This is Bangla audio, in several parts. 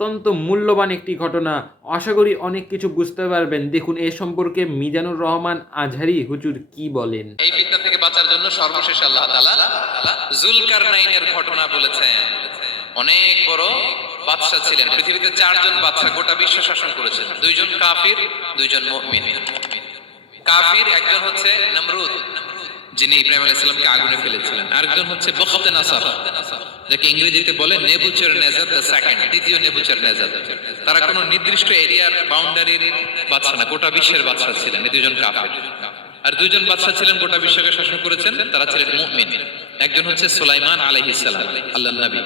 অত্যন্ত মূল্যবান একটি ঘটনা। আশা করি অনেক কিছু বুঝতে পারবেন। দেখুন এ সম্পর্কে মিজানুর রহমান আজহারী হুজুর কি বলেন। এই ফিতনা থেকে বাঁচার জন্য সর্বশেষ আল্লাহ তাআলা যুলকারনাইনের ঘটনা বলেছেন। অনেক বড় বাদশা ছিলেন। পৃথিবীতে 4 জন বাদশা গোটা বিশ্ব শাসন করেছেন। 2 জন কাফির, 2 জন মুমিন। কাফির একজন হচ্ছে নমরুদ, যিনি ইব্রাহিম আলাইহিস সালামকে আগুনে ফেলেছিলেন। আরেকজন হচ্ছে বখতে নাসার, যাকে ইংরেজিতে বলে নেবুচারনেজার দ্য সেকেন্ড, দ্বিতীয় নেবুচারনেজার। তারা কোনো নির্দিষ্ট এরিয়ার বাউন্ডারির বাদশা না, গোটা বিশ্বের বাদশা ছিলেন। এই 2 জন কাফির। আর 2 জন বাদশা ছিলেন গোটা বিশ্বকে শাসন করেছেন, তারা ছিলেন মুমিন। একজন হচ্ছে সুলাইমান আলাইহিস সালাম, আল্লাহর নবী।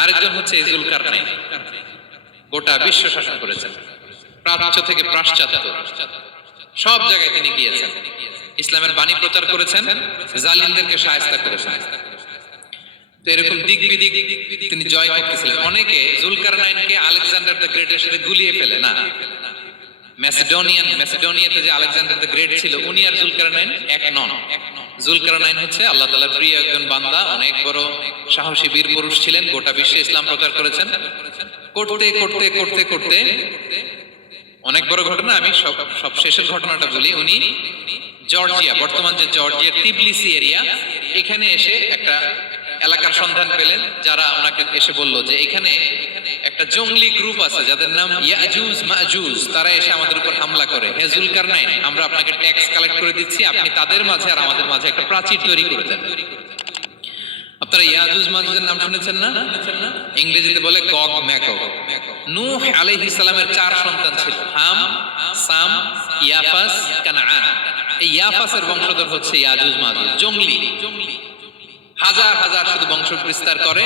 আরেকজন হচ্ছে যুলকারনাইন, গোটা বিশ্ব শাসন করেছেন। প্রাচ্য থেকে পাশ্চাত্য সব জায়গায় তিনি গিয়েছেন, ইসলামের বাণী প্রচার করেছেন, জালিমদেরকে শায়েস্তা করেছেন। তো এরকম দিক বিদিক তিনি জয় করতেছিলেন। অনেকে যুলকারনাইনকে আলেকজান্ডার দ্য গ্রেটের সাথে গুলিয়ে ফেলে না। ম্যাসিডোনিয়াতে যে আলেকজান্ডার দ্য গ্রেট ছিল, উনি আর যুলকারনাইন এক নন। যুলকারনাইন হচ্ছে আল্লাহ তাআলার প্রিয় একজন বান্দা, অনেক বড় সাহসী বীর পুরুষ ছিলেন, গোটা বিশ্বে ইসলাম প্রচার করেছেন। করতে করতে করতে করতে অনেক বড় ঘটনা। আমি সব শেষের ঘটনাটা বলি। উনি জর্জিয়া, বর্তমান যে জর্জিয়ার তিবলিসি এরিয়া, এখানে এসে একটা এলাকার সন্ধান পেলেন, যারা ওনাকে এসে বলল যে এখানে একটা জঙ্গলি গ্রুপ আছে যাদের নাম ইয়াজুজ মাজুজ, তারা এসে আমাদের উপর হামলা করে। হে যুলকারনাইন, আমরা আপনাকে ট্যাক্স কালেক্ট করে দিচ্ছি, আপনি তাদের মাঝে আর আমাদের মাঝে একটা প্রাচীর তৈরি করে দেন। আপনারা ইয়াজুজ মাজুজের নাম শুনেছেন না? ইংরেজিতে বলে গগ ম্যাগগ। নূহ আলাইহিস সালামের 4 সন্তান ছিল, হাম, সাম, ইয়াফাস, কানাআন। এই ইয়াফাসের বংশধর হচ্ছে ইয়াজুজ মাজুজ, জঙ্গলি। হাজার হাজার শুধু বংশ বিস্তার করে।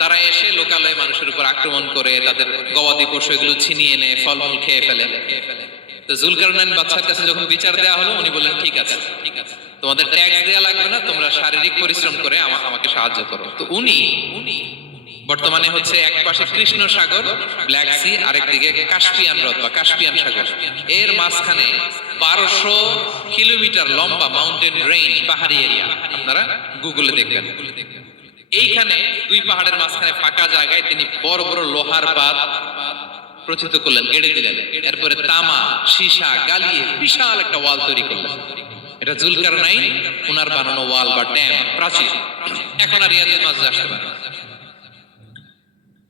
তারা এসে লোকালয়ে মানুষের উপর আক্রমণ করে, তাদের গবাদি পশু এগুলো ছিনিয়ে নেয়, ফলমূল খেয়ে ফেলে। তো যুলকারনাইন বাদশার কাছে যখন বিচার দেওয়া হলো, উনি বললেন ঠিক আছে, তোমাদের ট্যাক্স দেয়া লাগবে না, তোমরা শারীরিক পরিশ্রম করে আমাকে সাহায্য করো। তো উনি বর্তমানে হচ্ছে এক পাশে কৃষ্ণ সাগর, ব্ল্যাক সি, আরেকদিকে কাস্পিয়ান হ্রদ বা কাস্পিয়ান সাগর, এর মাঝখানে 1200 কিলোমিটার লম্বা মাউন্টেন রেঞ্জ, পাহাড়ি এরিয়া। আপনারা গুগলে দেখবেন। এইখানে 2 পাহাড়ের মাঝখানে ফাঁকা জায়গায় তিনি বড় বড় লোহার বাঁধ প্রচিত করলেন, গেড়ে দিলেন। এরপরে তামা, সীসা গালিয়ে বিশাল একটা ওয়াল তৈরি করলেন। এটা যুলকারনাইন ওনার বানানো ওয়াল বা ড্যাম, প্রাচীর। এখন আর ইয়াজুজ মাজুজ আসতে পারে না।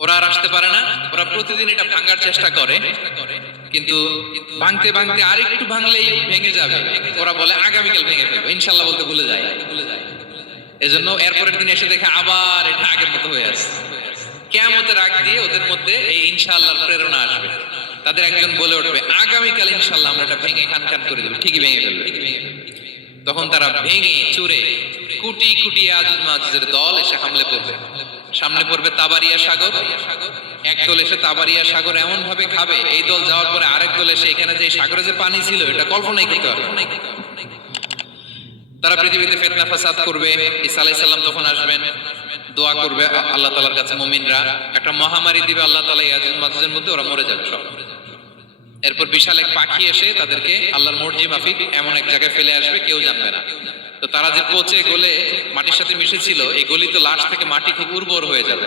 ওরা আর আসতে পারে না। ওরা প্রতিদিন এটা ভাঙার চেষ্টা করে, কিন্তু ভাঙতে ভাঙতে আরেকটু ভাঙলেই ভেঙে যাবে। ওরা বলে আগামীকাল ভেঙে ফেলবো, ইনশাল্লাহ বলতে ভুলে যায়। এজন্য এরপরের দিন এসে দেখে আবার এটা আগের মতো হয়ে আছে। কিয়ামতের আগ দিয়ে ওদের মধ্যে এই ইনশাআল্লাহর প্রেরণা আসবে। তাদের একজন বলে উঠবে, আগামীকাল ইনশাআল্লাহ আমরা এটা ভেঙে খান খান করে দেবো, ঠিকই ভেঙে ফেলবে। তখন তারা ভেঙে চুরে কুটি কুটি ইয়াজুজ মাজুজের দল এসে হামলে পড়বে। সামনে পড়বে তাবারিয়া সাগর। এক দল এসে তাবারিয়া সাগর এমন ভাবে খাবে, এই দল যাওয়ার পরে আরেক দল এসে এখানে যে সাগরে যে পানি ছিল এটা কল্পনাই করতে পারবে না। তারা পৃথিবীতে ফিতনা ফাসাদ করবে। ঈসা আলাইহিস সালাম তখন আসবেন, দোয়া করবে আল্লাহ তাআলার কাছে মুমিনরা, একটা মহামারী দিবে আল্লাহ তাআলা ইয়াজুজ মাজুজের মধ্যে, ওরা মরে যাবে সব। এরপর বিশাল এক পাখি এসে তাদেরকে আল্লাহর মর্জি মাফিক এমন এক জায়গায় ফেলে আসবে, কেউ জানবে না। তো তারা যে পচে গলে মাটির সাথে মিশেছিল, এই গলিত লাশ থেকে মাটি খুব উর্বর হয়ে যাবে।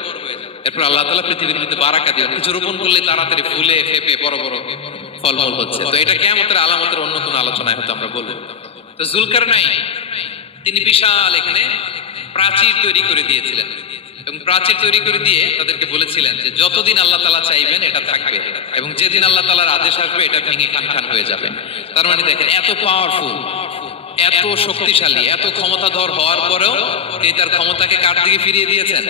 এরপর আল্লাহ তাআলা পৃথিবীর মধ্যে বারাকা দিবেন, কিছু রোপণ করলে তাড়াতাড়ি ফুলে ফেপে বড় বড় ফলমূল হচ্ছে। তো এটা কিয়ামতের আলামতের অন্য কোনো আলোচনায় হয়তো আমরা বলবো। তো যুলকারনাইন তিনি বিশাল এখানে প্রাচীর তৈরি করে দিয়েছিলেন, এবং প্রাচীর তৈরি করে দিয়ে তাদেরকে বলেছিলেন যে যতদিন আল্লাহ তাআলা চাইবেন এটা থাকবে, এবং যেদিন আল্লাহ তাআলার আদেশ আসবে এটা ভেঙে খান খান হয়ে যাবে। তার মানে দেখেন, এত পাওয়ারফুল, এত শক্তিশালী, এত ক্ষমতাধর হওয়ার পরেও তিনি তার ক্ষমতাকে কার দিকে ফিরিয়ে দিয়েছেন?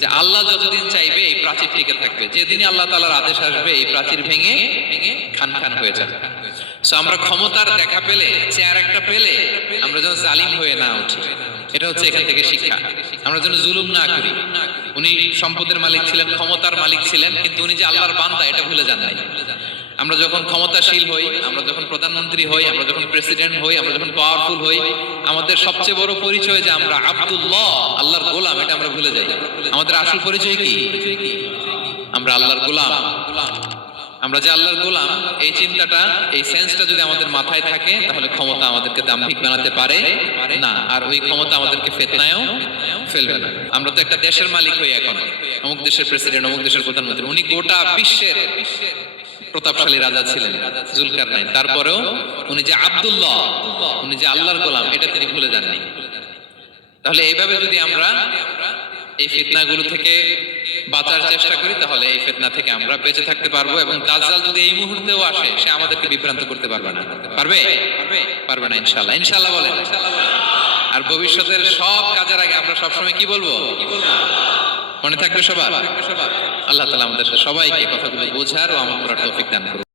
যে আল্লাহ যতদিন চাইবে এই প্রাচীর টিকে থাকবে, যেদিনই আল্লাহ তাআলার আদেশ আসবে এই প্রাচীর ভেঙে ভেঙে খান খান হয়ে যাবে। সো আমরা ক্ষমতার দেখা পেলে, চেয়ার একটা পেলে, আমরা যেন জালিম হয়ে না উঠি, এটা হচ্ছে এখান থেকে শিক্ষা। আমরা যেন জুলুম না করি। উনি সম্পদের মালিক ছিলেন, ক্ষমতার মালিক ছিলেন, কিন্তু উনি যে আল্লাহর বান্দা এটা ভুলে যান নাই। আমরা যখন ক্ষমতাশীল হই, আমরা যখন প্রধানমন্ত্রী হই, আমরা যখন প্রেসিডেন্ট হই, আমরা যখন পাওয়ারফুল হই, আমাদের সবচেয়ে বড় পরিচয় যে আমরা আব্দুল্লাহ, আল্লাহর গোলাম, এটা আমরা ভুলে যাই। আমাদের আসল পরিচয় কি? আমরা আল্লাহর গোলাম। আমরা যে আল্লাহর গোলাম, এই চিন্তাটা, এই সেন্সটা যদি আমাদের মাথায় থাকে, তাহলে ক্ষমতা আমাদেরকে দাম্ভিক বানাতে পারে না, আর ওই ক্ষমতা আমাদেরকে ফিতনায়ও ফেলবে না। আমরা তো একটা দেশের মালিক হই এখন, অমুক দেশের প্রেসিডেন্ট, অমুক দেশের প্রধানমন্ত্রী, উনি গোটা বিশ্বের প্রতাপশালী রাজা ছিলেন জুলকারনাইন। তারপরেও উনি যে আব্দুল্লাহ, উনি যে আল্লাহর গোলাম, এটা তিনি ভুলে যাননি। তাহলে এইভাবে যদি আমরা এই ফিতনাগুলো থেকে বাঁচার চেষ্টা করি, তাহলে এই ফিতনা থেকে আমরা বেঁচে থাকতে পারবো। এবং দাজ্জাল যদি এই মুহূর্তেও আসে, সে আমাদেরকে বিভ্রান্ত করতে পারবে না। পারবে? পারবে না ইনশাআল্লাহ। ইনশাআল্লাহ বলেন। আর ভবিষ্যতের সব কাজের আগে আমরা সবসময় কি বলবো? মনে থাকবে সবার? আল্লাহ তাআলা আমাদের সবাইকে কথাগুলো বোঝার ও আমল করার তৌফিক দান করুন।